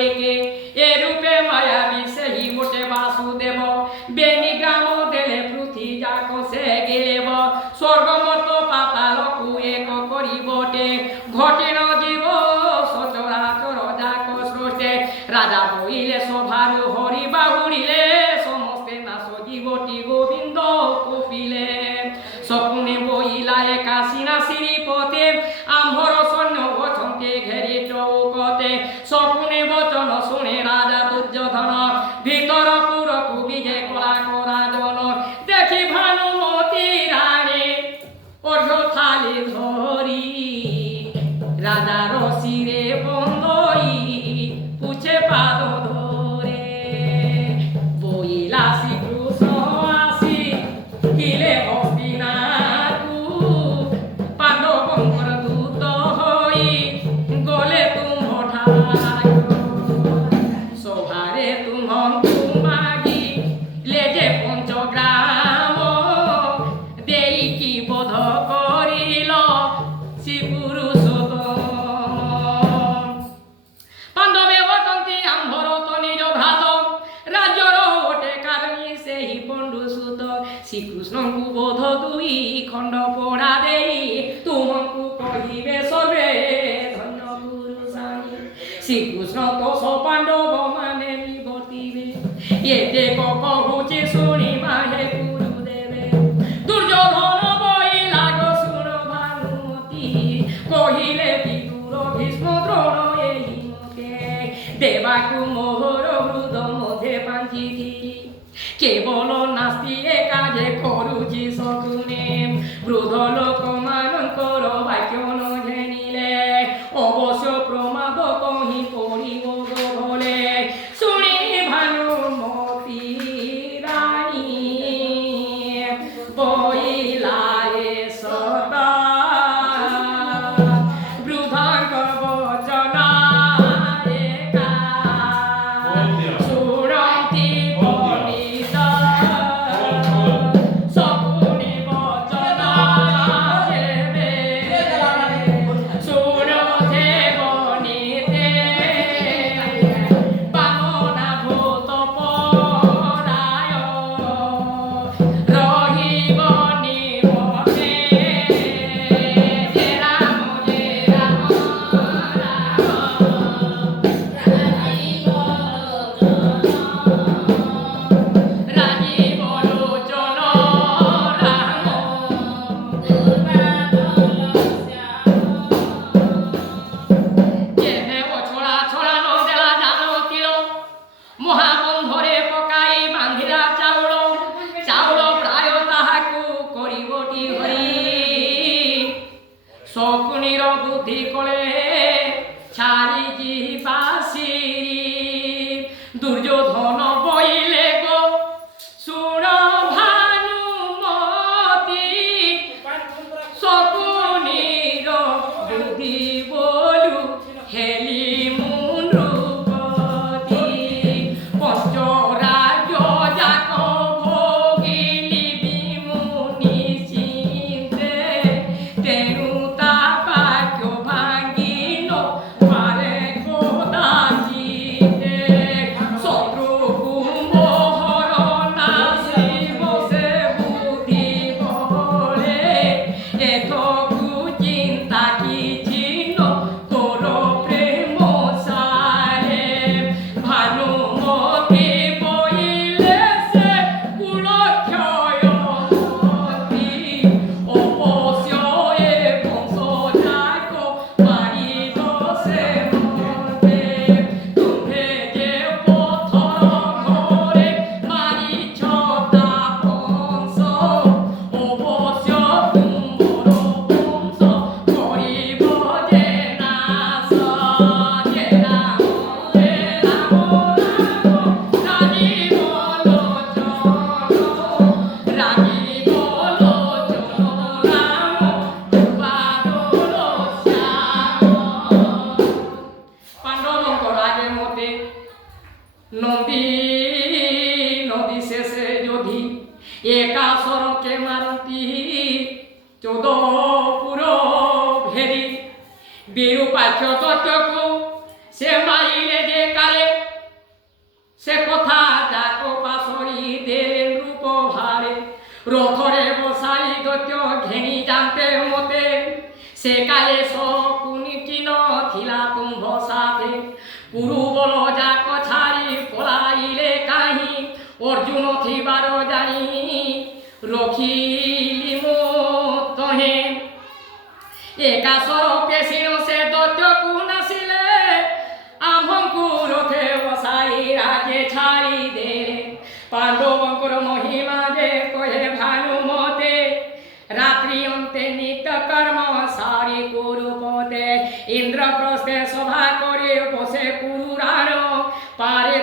একে এ রূপে মায়াবী সেই মোটে বাসুদেব বেনি গ্রাম দেলে পৃথি যাক সে গেলেব স্বর্গমত পাতালকু এক করিবটে ঘটেন জীব সচরাচর যাক স্রষ্টে রাজা বইলে সভার হরি বাহুড়িলে সমস্তে না সজীবটি গোবিন্দ কপিলে স্বপ্নে বইলা একাশিনা শ্রীপথে আম্ভর সৈন্য অছন্তে ঘেরে চৌকতে স্বপ্নে বচন শুনে রাজা দুর্যোধন ভিতর পুরকু বিজে কলা করা জন দেখি ভানুমতি রানী অর্ঘ থালি ধরি রাজার শিরে বন্দই পুছে পাদ ধরে বইলা শ্রীকৃষ্ণ আসি কিলে হস্তিনাথু পাণ্ডবঙ্কর দূত হই গলে তুম ঠাই সভারে তুমঙ্কু মাগি লেজে পঞ্চগ্রাম দেই কি বোধ করিল শ্রী পুরুষোত্তম পাণ্ডবে অটন্তি আম্ভর তো নিজ ভ্রাত রাজ্যর ওটে কারণী সেই পণ্ডুসুত শ্রীকৃষ্ণଙ୍କୁ বোধ দুই খণ্ড পড়া দেই তুমଙ୍କୁ কহিবে সবে ধন্য পুরুষাণী শ্রীকৃষ্ণ তো পাণ্ডব মানে নিবর্তিবে এতে কহুচি শুনি মাহে গুরুদেবে দুর্যোধন বইলা গো শুন ভানুমতি কহিলে বিদুর ভীষ্ম দ্রোণ এই মুখে দেবাকু মোহর হৃদ মধ্যে পাঞ্চিতি কেবল নাস্তি এ কাজে করুচি শকুনে বৃদ্ধ লোক মানঙ্কর বাক্য ন জেনিলে অবশ্য প্রমাদ কহি পড়িব বলে শুনি ভানুমতি রানী বইলায়ে সদা বৃদ্ধাঙ্ক বচন একা শুনন্তি পণ্ডিত শকুনি বচন যেবে শুনতে বনিতে বামনা ভূত পরায় রহিব নিমতে যে রাম রাম রাজীব লোচন রাম যেনে অছড়া ছড়ানো দেলা জানো তিল মহাবন্ধরে পকাই বাঁধিরা চাউল চাউল প্রায় তাহাকু করিবটি হরি শকুনির বুদ্ধি কলে ছাড়ি জিবাসিরি দুর্যোধন বইলে গো শুণ ভানুমতি শকুনির বুদ্ধি বলু হেলি মুন্ডুপতি পঞ্চরাজ্য যাক ভোগিলি বিমুনি চিন্তে তেণু তা বাক্য ভাঙ্গিল পারে কোদাচিতে শত্রু কুম্ভহর নাসিব সে বুদ্ধি বলে এতকু চিন্তা কি ছিল তোর প্রেম সারে ভানুমতি বইলে সে কুলক্ষয় মতি অবশ্য এ বংশ যাক মারিল সে মতে তুমে যে পথর ঘরে মারিছ তা বংশ অবশ্য তুমর বংশ করিব যে নাশ যে রাম রাজীব লোচন রাজীব লোচন রাম বাদল শ্যাম পাণ্ডবঙ্কর আগের মতে নদী নদী শেষে যদি একা সরকে মারতি চৌদপুর ভেরি বিরূপাক্ষ তত্ত্বকু সে মাইলে যে কাল ସେ କାଳେ ଶକୁନି ଚିହ୍ନ ଥିଲା ତୁମ୍ଭ ସାଥେ କୁରୁ ବଳ ଯାକ ଛାଡ଼ି ପଳାଇଲେ କାହିଁ ଅର୍ଜୁନ ଥିବାର ଜାଣି ରଖିଲି ମୁଁ ତହେଁ ଏକାଶର କେଶିଣ ସେ ଦୈତ୍ୟକୁ ନାସିଲେ ଆମ୍ଭଙ୍କୁ ରଥେ ବସାଇ ରାଜେ ଛାଡ଼ିଦେଲେ ପାଣ୍ଡବଙ୍କର ମହିମା ଯେ କହେ ଭାନୁମତେ ରାତ୍ରି ଅନ୍ତେ ନିତ୍ୟ କର୍ମ ସାରି କୁରୁପତେ ଇନ୍ଦ୍ରପ୍ରସ୍ଥେ ସଭା করে বসে কুরুরার পারে